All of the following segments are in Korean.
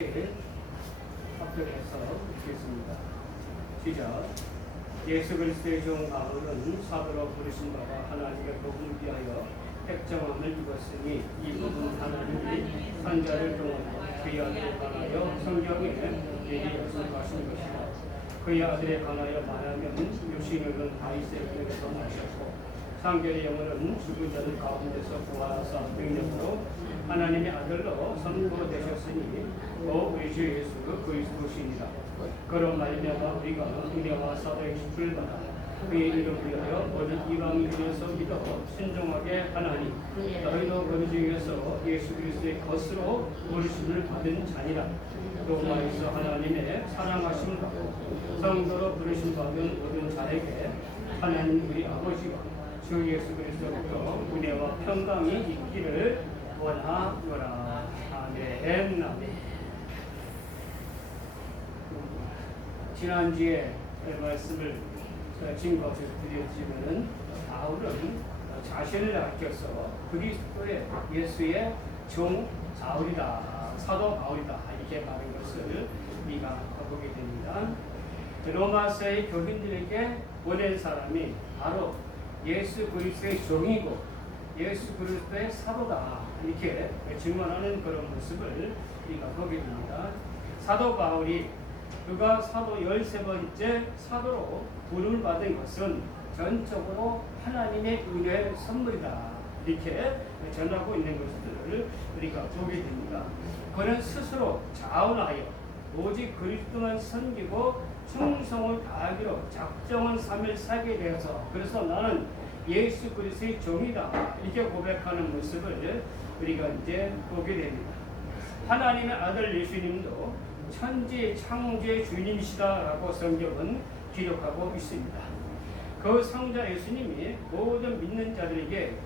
합격해서 읽겠습니다. 시작. 예수 그리스도의 종 바울은 사도로 부르신 바가 하나님의 복음을 위하여 택정함을 입었으니 이 복음 하나님이 선자를 통하여 그의 아들에 관하여 성경에 미리 약속하신 것이라. 그의 아들에 관하여 말하면 육신으로는 다윗의 은혜에서 나셨고 상결의 영혼은 죽은 자들 가운데서 부활하사 능력으로 하나님의 아들로 선고되셨으니 우리 주 예수 그리스도시니라. 그로 말미암아 우리가 은혜와 사도의 기쁨을 받아 그의 이름을 위하여 모든 이방인 중에서 믿어 순종하게 하나니 너희도 그리 중에서 예수 그리스도의 것으로 부르심을 받은 자니라. 로마에서 하나님의 사랑하심 받고 성도로 부르심 받은 모든 자에게 하나님 우리 아버지와 주 예수 그리스도로부터 은혜와 평강이 있기를 원하노라. 아멘. 지난주에 말씀을 증거해서 드렸지만은 바울은 자신을 아껴서 그리스도의 예수의 종 바울이다, 사도 바울이다 이렇게 말한 것을 우리가 보게 됩니다. 로마서의 교인들에게 보낸 사람이 바로 예수 그리스도의 종이고 예수 그리스도의 사도다 이렇게 증언하는 그런 모습을 우리가 보게 됩니다. 사도 바울이 그가 사도 13번째 사도로 부름을 받은 것은 전적으로 하나님의 은혜의 선물이다 이렇게 전하고 있는 것들을 우리가 보게 됩니다. 그는 스스로 자원하여 오직 그리스도만 섬기고 충성을 다하기로 작정한 삶을 살게 되어서 그래서 나는 예수 그리스도의 종이다 이렇게 고백하는 모습을 우리가 이제 보게 됩니다. 하나님의 아들 예수님도 천지 창조의 주님이시다라고 성경은 기록하고 있습니다. 그 성자 예수님이 모든 믿는 자들에게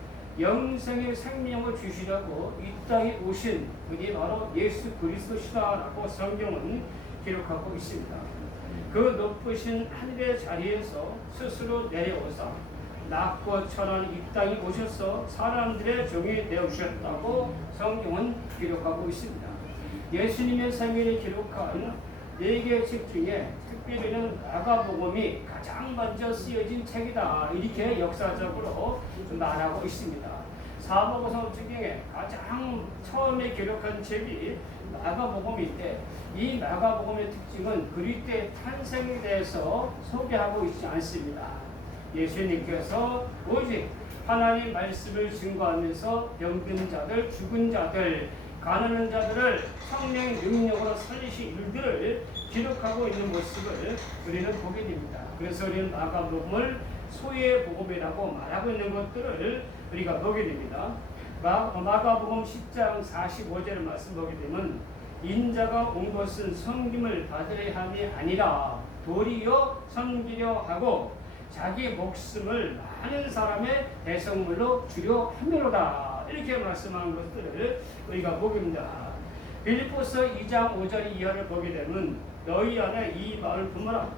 영생의 생명을 주시려고 이 땅에 오신 분이 바로 예수 그리스도시다라고 성경은 기록하고 있습니다. 그 높으신 하늘의 자리에서 스스로 내려오사 낮고 천한 이 땅에 오셔서 사람들의 종이 되어주셨다고 성경은 기록하고 있습니다. 예수님의 생애를 기록한 4개의 책 중에 특별히는 마가복음이 가장 먼저 쓰여진 책이다 이렇게 역사적으로 말하고 있습니다. 사복음서 중에 가장 처음에 기록한 책이 마가복음인데 이 마가복음의 특징은 그리스도의 탄생에 대해서 소개하고 있지 않습니다. 예수님께서 오직 하나님 말씀을 증거하면서 병든 자들, 죽은 자들, 가난한 자들을 성령의 능력으로 살리신 일들을 기록하고 있는 모습을 우리는 보게 됩니다. 그래서 우리는 마가복음을 소의 복음이라고 말하고 있는 것들을 우리가 보게 됩니다. 마가복음 10장 45절의 말씀 보게 되면 인자가 온 것은 섬김을 받으려 함이 아니라 도리어 섬기려 하고 자기 목숨을 많은 사람의 대성물로 주려 함이로다 이렇게 말씀하는 것들을 우리가 보게 됩니다. 빌립보서 2장 5절 이하를 보게 되면 너희 안에 이 마음을 품으라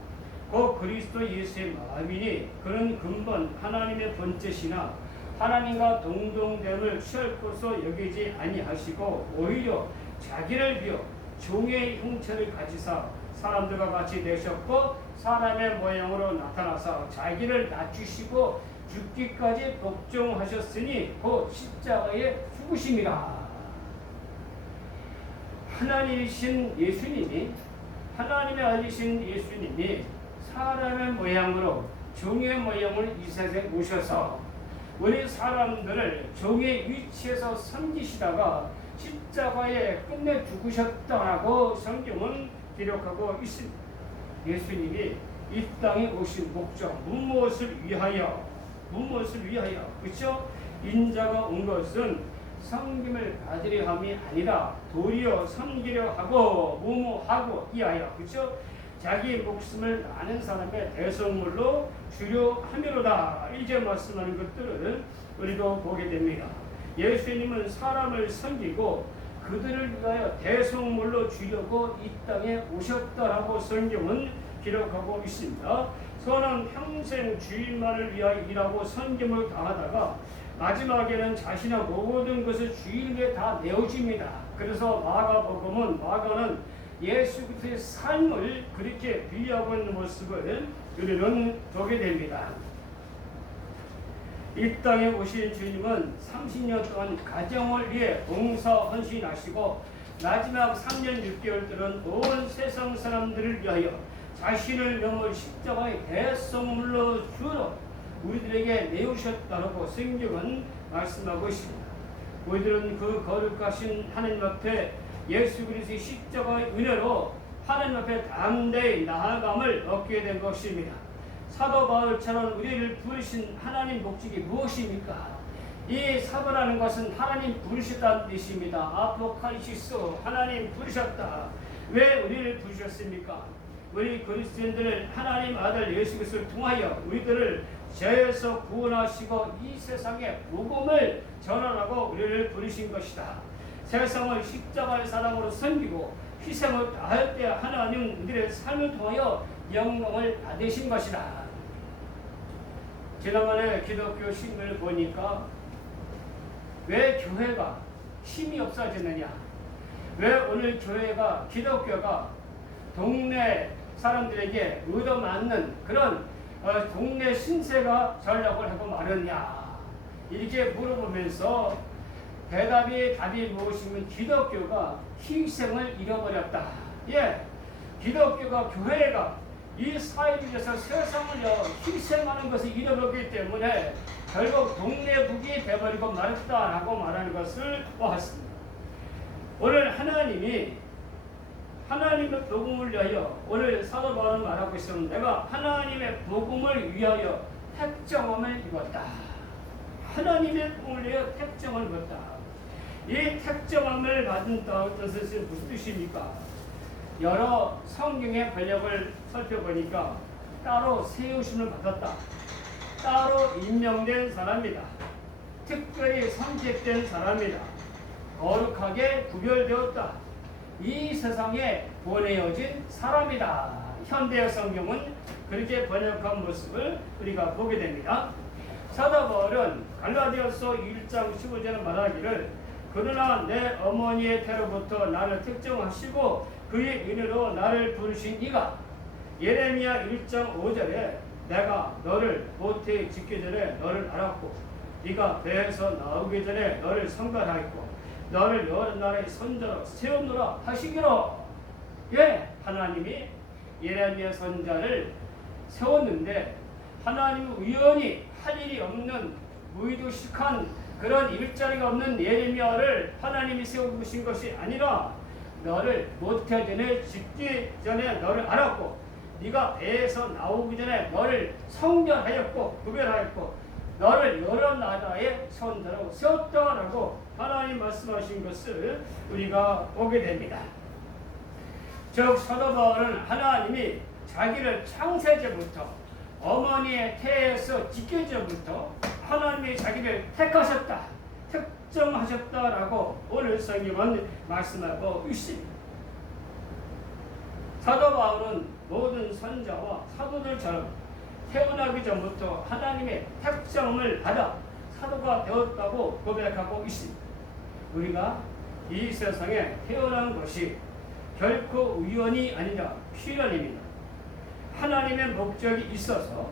곧 그리스도 예수의 마음이니 그는 근본 하나님의 본체시나 하나님과 동등됨을 취할 것으로 여기지 아니하시고 오히려 자기를 비어 종의 형체를 가지사 사람들과 같이 되셨고 사람의 모양으로 나타나서 자기를 낮추시고 죽기까지 복종하셨으니 곧 십자가에 죽으심이라. 하나님이신 예수님이 하나님의 아들이신 예수님이 사람의 모양으로 종의 모양을 이 세상에 오셔서 우리 사람들을 종의 위치에서 섬기시다가 십자가에 끝내 죽으셨다라고 성경은 기록하고 있습니다. 예수님이 이 땅에 오신 목적 무엇을 위하여 그렇죠? 인자가 온 것은 섬김을 받으려 함이 아니라 도리어 섬기려 하고 무모하고 이하여 그렇죠? 자기 목숨을 많은 사람의 대성물로 주려 함이로다 이제 말씀하는 것들을 우리도 보게 됩니다. 예수님은 사람을 섬기고 그들을 위하여 대성물로 주려고 이 땅에 오셨다라고 성경은 기록하고 있습니다. 선은 평생 주인만을 위하여 일하고 섬김을 다하다가 마지막에는 자신의 모든 것을 주인에게 다 내어줍니다. 그래서 마가는 예수 그리스도의 삶을 그렇게 비유하고 있는 모습을 우리는 보게 됩니다. 이 땅에 오신 주님은 30년 동안 가정을 위해 봉사 헌신하시고 마지막 3년 6개월들은 온 세상 사람들을 위하여 자신을 넘어 십자가의 대성물로 주로 우리들에게 내오셨다고 성경은 말씀하고 있습니다. 우리들은 그 거룩하신 하나님 앞에 예수 그리스도의 십자가의 은혜로 하나님 앞에 담대히 나아감을 얻게 된 것입니다. 사도 바울처럼 우리를 부르신 하나님 목적이 무엇입니까? 이 사도라는 것은 하나님 부르셨다는 뜻입니다. 아포칼리시스, 하나님 부르셨다. 왜 우리를 부르셨습니까? 우리 그리스도인들을 하나님 아들 예수 그리스도를 통하여 우리들을 죄에서 구원하시고 이 세상에 복음을 전하라고 우리를 부르신 것이다. 세상을 십자가의 사랑으로 섬기고 희생을 다할 때 하나님 우리의 삶을 통하여 영광을 받으신 것이다. 지난번에 기독교 신문을 보니까 왜 교회가 힘이 없어졌느냐, 왜 오늘 교회가 기독교가 동네 사람들에게 얻어맞는 그런 동네 신세가 전략을 하고 말았냐 이렇게 물어보면서 답이 무엇이면 기독교가 희생을 잃어버렸다. 기독교가 교회가 이 사회를 위해서 세상을 희생하는 것을 잃어버렸기 때문에 결국 동네북이 되어버리고 말았다라고 말하는 것을 보았습니다. 오늘 하나님의 복음을 위하여 오늘 사도 바울은 말하고 있습니다. 내가 하나님의 복음을 위하여 택정함을 입었다. 하나님의 복음을 위하여 택정을 입었다. 이 택정함을 받는다는 뜻은 무슨 뜻입니까? 여러 성경의 번역을 살펴보니까 따로 세우심을 받았다. 따로 임명된 사람이다. 특별히 선택된 사람이다. 거룩하게 구별되었다. 이 세상에 보내어진 사람이다. 현대의 성경은 그렇게 번역한 모습을 우리가 보게 됩니다. 사도 바울은 갈라디아서 1장 15절에 말하기를 그러나 내 어머니의 태로부터 나를 특정하시고 그의 은혜로 나를 부르신 이가 예레미야 1장 5절에 내가 너를 모태에 짓기 전에 너를 알았고 네가 배에서 나오기 전에 너를 선발하였고 너를 여러 나라의 선자로 세우노라 하시기로. 하나님이 예레미야 선자를 세웠는데 하나님은 우연히 할 일이 없는 무의도식한 그런 일자리가 없는 예레미야를 하나님이 세우신 것이 아니라 너를 모태 전에 짓기 전에 너를 알았고 네가 배에서 나오기 전에 너를 성별하였고 구별하였고 너를 여러 나라의 선자로 세웠다라고 하나님 말씀하신 것을 우리가 보게 됩니다. 즉 사도 바울은 하나님이 자기를 창세전부터 어머니의 태에서 짓기 전부터 하나님이 자기를 택하셨다, 특정하셨다라고 오늘 성경은 말씀하고 있습니다. 사도 바울은 모든 선자와 사도들처럼 태어나기 전부터 하나님의 택정을 받아 사도가 되었다고 고백하고 있습니다. 우리가 이 세상에 태어난 것이 결코 우연이 아니라 필연입니다. 하나님의 목적이 있어서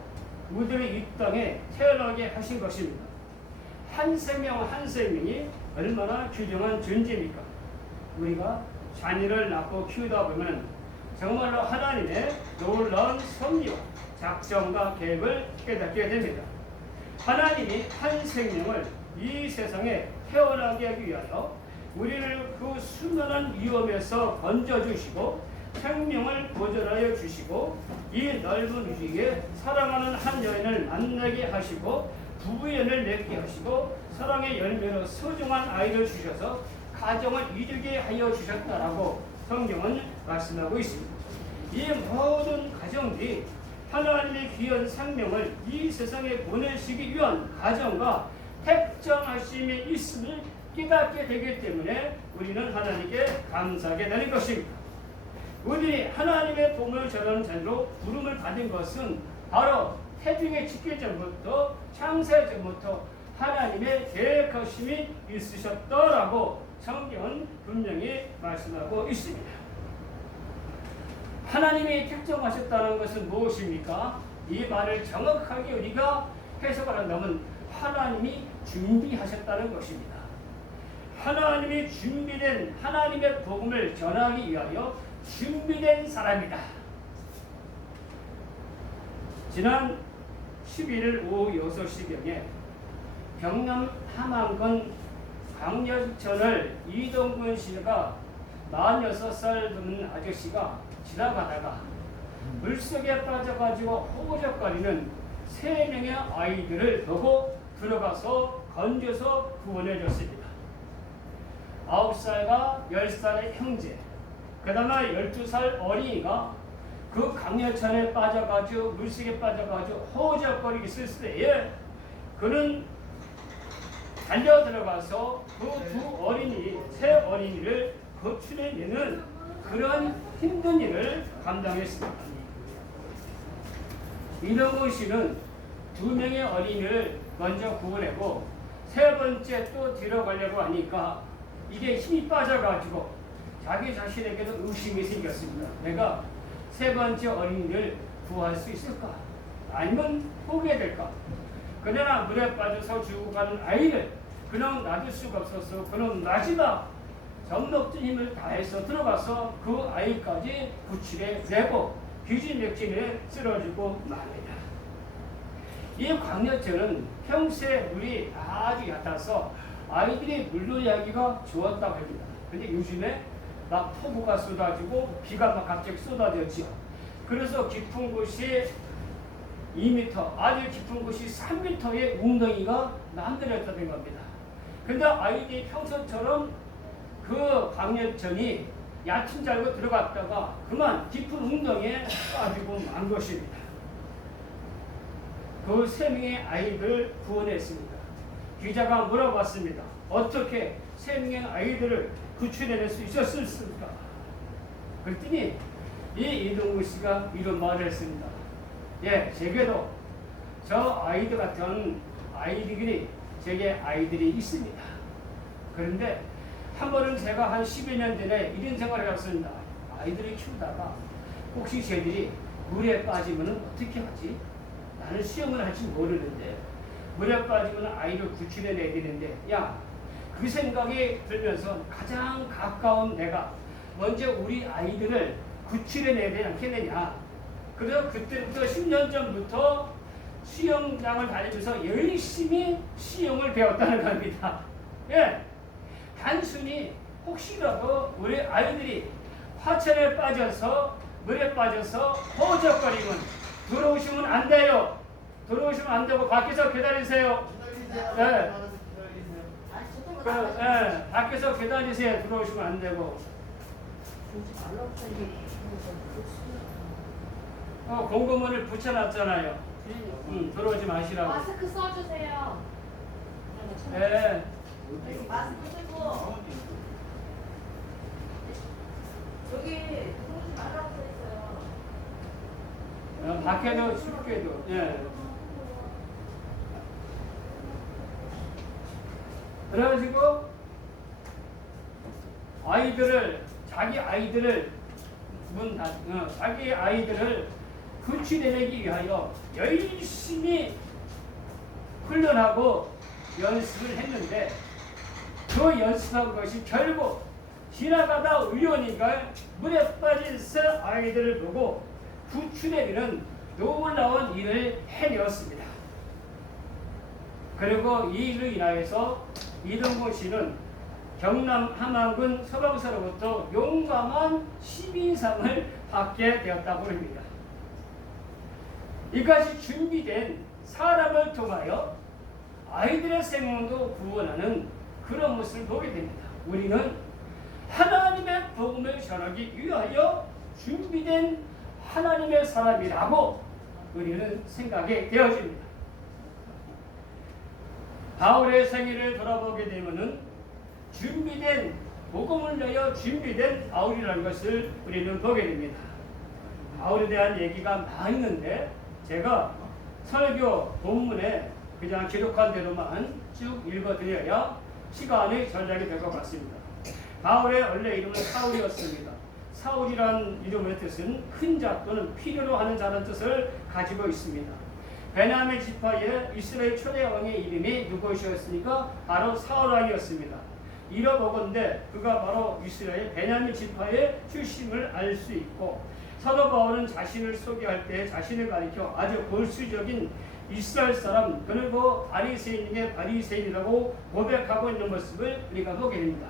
우리들이 이 땅에 태어나게 하신 것입니다. 한 생명 한 생명이 얼마나 귀중한 존재입니까? 우리가 자녀를 낳고 키우다 보면 정말로 하나님의 놀라운 섭리와 작정과 계획을 깨닫게 됩니다. 하나님이 한 생명을 이 세상에 태어나게 하기 위하여 우리를 그 수많은 위험에서 건져주시고 생명을 보존하여 주시고 이 넓은 위에 사랑하는 한 여인을 만나게 하시고 부부연을 맺게 하시고 사랑의 열매로 소중한 아이를 주셔서 가정을 이루게 하여 주셨다라고 성경은 말씀하고 있습니다. 이 모든 가정들이 하나님의 귀한 생명을 이 세상에 보내시기 위한 가정과 택정하심이 있음을 깨닫게 되기 때문에 우리는 하나님께 감사하게 되는 것입니다. 우리들이 하나님의 복음을 전하는 자로 부름을 받은 것은 바로 태중에 짓기 전부터 창세 전부터 하나님의 계획하심이 있으셨다라고 성경은 분명히 말씀하고 있습니다. 하나님이 특정하셨다는 것은 무엇입니까? 이 말을 정확하게 우리가 해석을 한다면 하나님이 준비하셨다는 것입니다. 하나님이 준비된 하나님의 복음을 전하기 위하여 준비된 사람이다. 지난 11일 오후 6시경에 경남 함안군 광역천을 이동근 씨가 46살 되는 아저씨가 지나가다가 물속에 빠져가지고 호적거리는 3명의 아이들을 보고 들어가서 건져서 구원해줬습니다. 9살과 10살의 형제, 그 다음에 12살 어린이가 그 강렬천에 빠져가지고 물속에 빠져가지고 호적거리고 있을 때에 그는 달려 들어가서 그 세 어린이를 거출해내는 그런 힘든 일을 감당했습니다. 이동근 씨는 2명의 어린이를 먼저 구원하고 3번째 또 들어가려고 하니까 이게 힘이 빠져가지고 자기 자신에게도 의심이 생겼습니다. 내가 3번째 어린이를 구할 수 있을까? 아니면 포기해야 될까? 그러나 물에 빠져서 죽어가는 아이를 그냥 놔둘 수가 없어서 그는 마지막 전력진 힘을 다해서 들어가서 그 아이까지 구출해내고 기진맥진에 쓰러지고 맙니다. 이 광역천은 평소에 물이 아주 얕아서 아이들이 물놀이하기가 좋았다고 합니다. 근데 요즘에 막 폭우가 쏟아지고 비가 막 갑자기 쏟아졌죠. 그래서 깊은 곳이 2m, 아주 깊은 곳이 3m의 웅덩이가 만들어졌다는 겁니다. 근데 아이들이 평소처럼 그 광역천이 얕은 줄 알고 들어갔다가 그만 깊은 웅덩이에 빠지고 만 것입니다. 그 3명의 아이들 구원했습니다. 기자가 물어봤습니다. 어떻게 3명의 아이들을 구출해낼 수 있었을까? 그랬더니 이 이동구 씨가 이런 말을 했습니다. 예, 제게도 저 아이들 같은 아이들이 제게 아이들이 있습니다. 그런데 한 번은 제가 한 10여 년 전에 이런 생각을 해봤습니다. 아이들을 키우다가 혹시 쟤들이 물에 빠지면 어떻게 하지? 나는 수영을 할지 모르는데 물에 빠지면 아이를 구출해내야 되는데 그 생각이 들면서 가장 가까운 내가 먼저 우리 아이들을 구출해내야 되지 않겠느냐. 그래서 그때부터 10년 전부터 수영장을 다니면서 열심히 수영을 배웠다는 겁니다. 예, 단순히 혹시라도 우리 아이들이 화천에 빠져서 물에 빠져서 허우적거리면 들어오시면 안 돼요. 들어오시면 안 되고 밖에서 기다리세요. 네. 밖에서 기다리세요. 들어오시면 안 되고. 공고문을 붙여놨잖아요. 들어오지 마시라고. 마스크 써주세요. 네. 마스크 쓰고 여기 들어오지 말라고 써있어요. 밖에도 춥게도. 예. 그래가지고 자기 아이들을 구출해내기 위하여 열심히 훈련하고 연습을 했는데 그 연습한 것이 결국 지나가다 우연히가 물에 빠진 새 아이들을 보고 구출해내는 놀라운 일을 해내었습니다. 그리고 이 일로 인하여서 이동근 씨는 경남 함안군 서방서로부터 용감한 시민상을 받게 되었다고 합니다. 이까지 준비된 사람을 통하여 아이들의 생명도 구원하는 그런 모습을 보게 됩니다. 우리는 하나님의 복음을 전하기 위하여 준비된 하나님의 사람이라고 우리는 생각이 되어집니다. 바울의 생애를 돌아보게 되면은 준비된 복음을 위하여 준비된 바울이라는 것을 우리는 보게 됩니다. 바울에 대한 얘기가 많이 있는데 제가 설교 본문에 그냥 기록한 대로만 쭉 읽어드려야 시간이 절약이 될 것 같습니다. 바울의 원래 이름은 사울이었습니다. 사울이란 이름의 뜻은 큰 자 또는 필요로 하는 자라는 뜻을 가지고 있습니다. 베냐민 지파의 이스라엘 초대 왕의 이름이 누구이셨습니까? 바로 사울 왕이었습니다. 잃어보건대 그가 바로 이스라엘 베냐민 지파의 출신을 알 수 있고, 사도 바울은 자신을 소개할 때 자신을 가리켜 아주 볼수적인 이스라엘 사람 그리고 바리새인에게 바리새인이라고 고백하고 있는 모습을 우리가 보게 됩니다.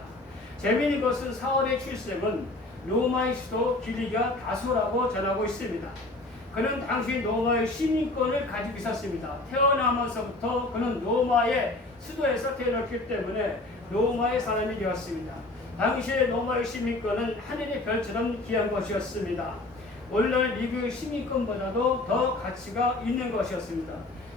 재미있는 것은 사울의 출생은 로마의 수도 길리기아 다소라고 전하고 있습니다. 그는 당시 로마의 시민권을 가지고 있었습니다. 태어나면서부터 그는 로마의 수도에서 태어났기 때문에 로마의 사람이 되었습니다. 당시의 로마의 시민권은 하늘의 별처럼 귀한 것이었습니다. 오늘날 미국의 시민권보다도 더 가치가 있는 것이었습니다.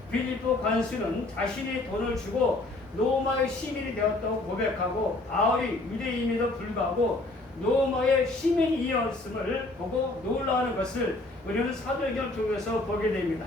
빌립보 관수는 자신이 돈을 주고 로마의 시민이 되었다고 고백하고, 바울이 유대인임에도 불구하고 로마의 시민이었음을 보고 놀라는 것을 우리는 사도행전을 통해서 보게 됩니다.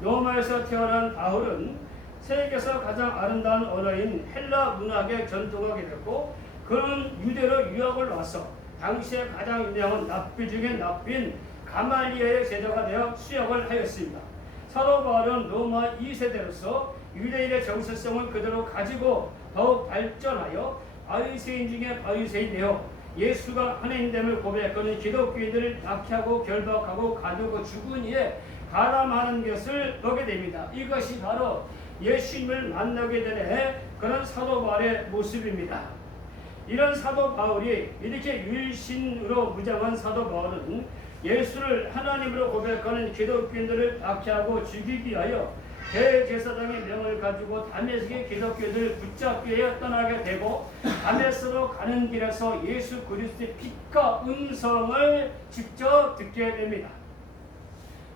로마에서 태어난 바울은 세계에서 가장 아름다운 언어인 헬라 문학에 전통하게 됐고, 그는 유대로 유학을 와서 당시에 가장 유명한 납비 중에 납비인 가말리엘의 제자가 되어 수역을 하였습니다. 사도 바울은 로마 2세대로서 유대인의 정체성을 그대로 가지고 더욱 발전하여 바리새인 중에 바리새인 되어 예수가 하나님됨을 고백하는 기독교인들을 박해하고 결박하고 가두고 죽은 이에 가람하는 것을 보게 됩니다. 이것이 바로 예수님을 만나게 되는 그런 사도 바울의 모습입니다. 이런 사도 바울이 이렇게 율신으로 무장한 사도 바울은 예수를 하나님으로 고백하는 기독교인들을 박해하고 죽이기 위하여 대제사장의 명을 가지고 다메섹의 기독교인들을 붙잡기 위해 떠나게 되고, 다메섹으로 가는 길에서 예수 그리스도의 빛과 음성을 직접 듣게 됩니다.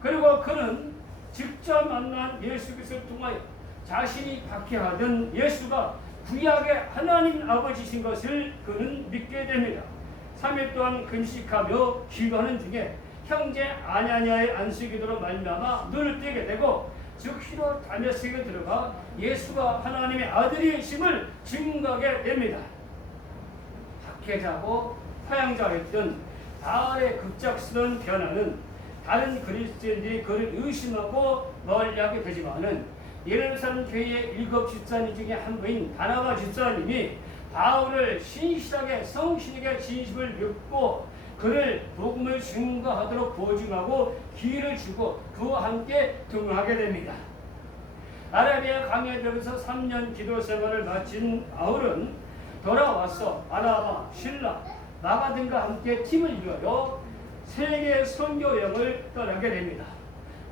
그리고 그는 직접 만난 예수 그리스도를 통하여 자신이 박해하던 예수가 구약의 하나님 아버지신 것을 그는 믿게 됩니다. 3일 동안 금식하며 기도하는 중에 형제 아냐냐의 안수기도로 말미암아 눈을 뜨게 되고, 즉시로 다메섹에 들어가 예수가 하나님의 아들이심을 증거하게 됩니다. 박해자고 사양자였던 바울의 급작스러운 변화는 다른 그리스도인들이 그를 의심하고 멀리하게 되지만은, 예루살렘 교회의 7 집사님 중에 한 분인 바나바 집사님이 바울을 신실하게 성신에게 진심을 믿고 그를 복음을 증거하도록 보증하고 기회를 주고 그와 함께 등하게 됩니다. 아라비아 강에 들어서 3년 기도 생활을 마친 바울은 돌아와서 바나바, 실라, 마가 등과 함께 팀을 이루어 세계 선교 여행을 떠나게 됩니다.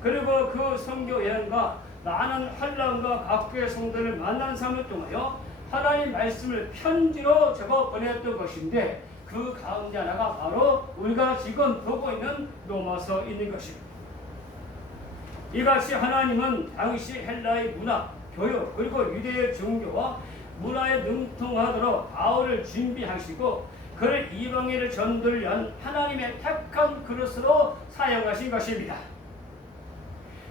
그리고 그 선교 여행과 많은 환란과 각국의 성도를 만난 삶을 통하여 하나님의 말씀을 편지로 적어 보냈던 것인데, 그 가운데 하나가 바로 우리가 지금 보고 있는 로마서인 것입니다. 이같이 하나님은 당시 헬라의 문화, 교육 그리고 유대의 종교와 문화에 능통하도록 바울을 준비하시고 그를 이방인을 전도를 위한 하나님의 택한 그릇으로 사용하신 것입니다.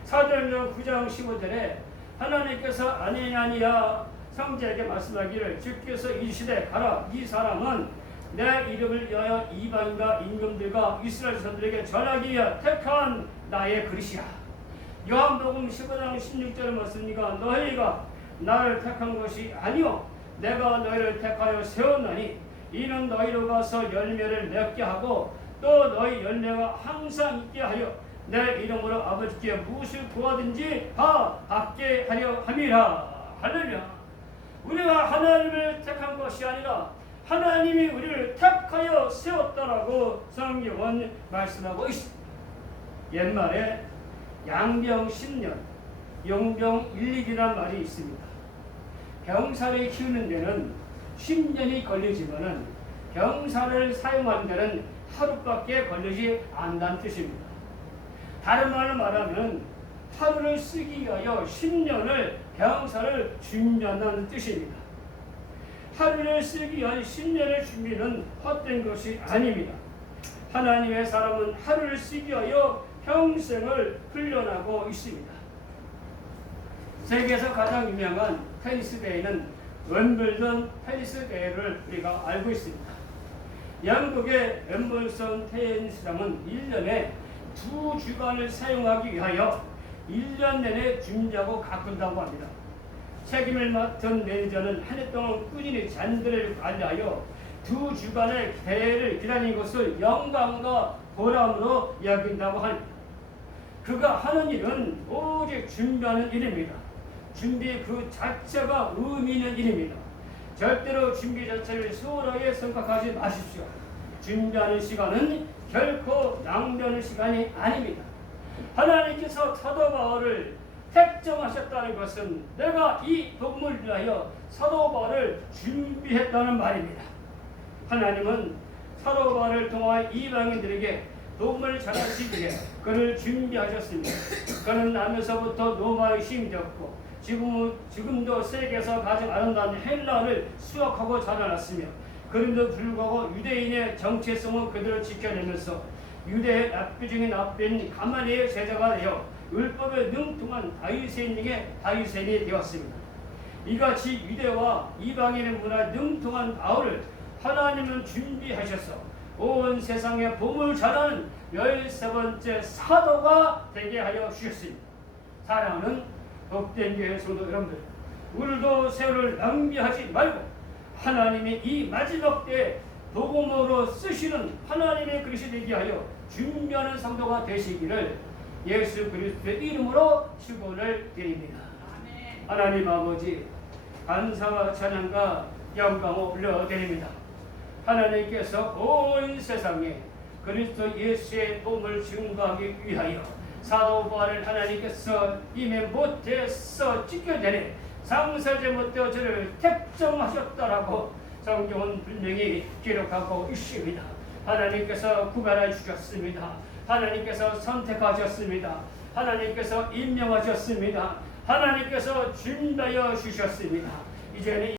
사도행전 9장 15절에 하나님께서 아니아니야 형제에게 말씀하기를 주께서 이르시되 가라, 이 사람은 내 이름을 위하여 이방인과 임금들과 이스라엘 사람들에게 전하기 위하여 택한 나의 그릇이라. 요한복음 15장 16절의 말씀이니까 너희가 나를 택한 것이 아니요 내가 너희를 택하여 세웠나니 이는 너희로 가서 열매를 맺게 하고 또 너희 열매가 항상 있게 하여 내 이름으로 아버지께 무엇을 구하든지 다 받게 하려 함이라. 할렐루야. 우리가 하나님을 택한 것이 아니라 하나님이 우리를 택하여 세웠다라고 성경은 말씀하고 있습니다. 옛말에 양병 10년, 용병 1, 2기란 말이 있습니다. 병사를 키우는 데는 10년이 걸리지만은 병사를 사용하는 데는 하루밖에 걸리지 않는다는 뜻입니다. 다른 말로 말하면 하루를 쓰기 위하여 10년을 병사를 준비한다는 뜻입니다. 하루를 쓰기 위한 10년의 준비는 헛된 것이 아닙니다. 하나님의 사람은 하루를 쓰기 위하여 평생을 훈련하고 있습니다. 세계에서 가장 유명한 테니스 대회는 웸블던 테니스 대회를 우리가 알고 있습니다. 영국의 엠벌슨 테니스장은 1년에 2주간을 사용하기 위하여 1년 내내 준비하고 가꾼다고 합니다. 책임을 맡은 매니저는 한 해 동안 꾸준히 잔들을 관리하여 2주간의 대회를 기다린 것을 영광과 보람으로 여긴다고 합니다. 그가 하는 일은 오직 준비하는 일입니다. 준비 그 자체가 의미 있는 일입니다. 절대로 준비 자체를 소홀하게 생각하지 마십시오. 준비하는 시간은 결코 낭비하는 시간이 아닙니다. 하나님께서 사도 바울을 택정하셨다는 것은 내가 이 복음을 위하여 사도 바울을 준비했다는 말입니다. 하나님은 사도 바울을 통하여 이방인들에게 복음을 전하시기 위해 그를 준비하셨습니다. 그는 나면서부터 로마의 힘이 되었고 지금도 세계에서 가장 아름다운 헬라어를 수학하고 자라났으며 그럼에도 불구하고 유대인의 정체성은 그대로 지켜내면서 유대의 납비 중에 납비인 가말리의 제자가 되어 율법에 능통한 바리새인에게 바리새인이 되었습니다. 이같이 유대와 이방인의 문화에 능통한 바울을 하나님은 준비하셔서 온 세상에 복음을 전하는 13번째 사도가 되게 하여 주셨습니다. 사랑하는 복된 교회 성도 여러분들, 우리도 세월을 낭비하지 말고 하나님이 이 마지막 때에 복음으로 쓰시는 하나님의 그릇이 되게 하여 준비하는 성도가 되시기를 예수 그리스도의 이름으로 축원을 드립니다. 아멘. 하나님 아버지, 감사와 찬양과 영광을 올려드립니다. 하나님께서 온 세상에 그리스도 예수의 복음을 증거하기 위하여 사도 바울을 하나님께서 이미 못해서 지켜내니 상세제 못되어 저를 택정하셨다라고 성경은 분명히 기록하고 있습니다. 하나님께서 구별해 주셨습니다. 하나님께서 선택하셨습니다. 하나님께서 임명하셨습니다. 하나님께서 준비하여 주셨습니다. 이제는